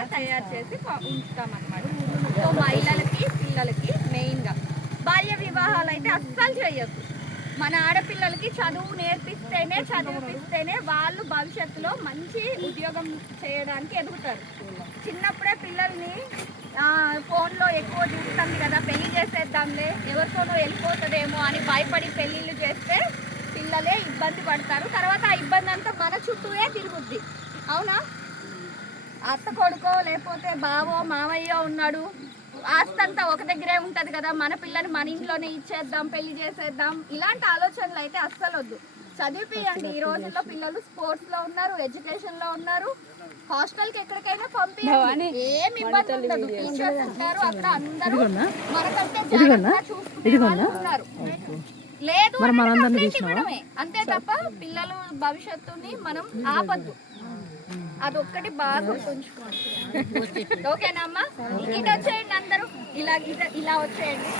లాగా తయారు చేసి ఉంచుతాం అన్నమాట. సో మహిళలకి పిల్లలకి మెయిన్గా బాల్య వివాహాలు అయితే అస్సలు చేయొద్దు. మన ఆడపిల్లలకి చదివిపిస్తేనే వాళ్ళు భవిష్యత్తులో మంచి ఉద్యోగం చేయడానికి ఎదుగుతారు. చిన్నప్పుడే పిల్లల్ని ఫోన్లో ఎక్కువ చూస్తుంది కదా, పెళ్లి చేసేద్దాంలే, ఎవరితోనో వెళ్ళిపోతుందేమో అని భయపడి పెళ్ళిళ్ళు చేస్తే పిల్లలే ఇబ్బంది పడతారు. తర్వాత ఆ ఇబ్బంది అంతా మన చుట్టూనే తిరుగుద్ది. అవునా? అత్త కొడుకో లేకపోతే బావో మామయ్యో ఉన్నాడు, ఆస్తంతా ఒక దగ్గరే ఉంటుంది కదా, మన పిల్లని మన ఇంట్లోనే ఇచ్చేద్దాం, పెళ్లి చేసేద్దాం, ఇలాంటి ఆలోచనలు అయితే అస్సలు వద్దు. చదివిపియండి. ఈ రోజుల్లో పిల్లలు స్పోర్ట్స్లో ఉన్నారు, ఎడ్యుకేషన్లో ఉన్నారు, హాస్టల్కి ఎక్కడికైనా పంపించండి, ఏం ఇబ్బంది ఉండదు. టీచర్స్ ఉంటారు అక్కడ, అందరూ మనకంటే జాగ్రత్తగా చూసుకునే వాళ్ళు ఉన్నారు. లేదు ఇవ్వడమే అంతే తప్ప పిల్లల భవిష్యత్తుని మనం ఆపద్దు. అదొక్కటి బాగా గుర్తుంచుకోండి. ఓకేనా అమ్మా? ఇటు వచ్చేయండి అందరూ, ఇలా వచ్చేయండి.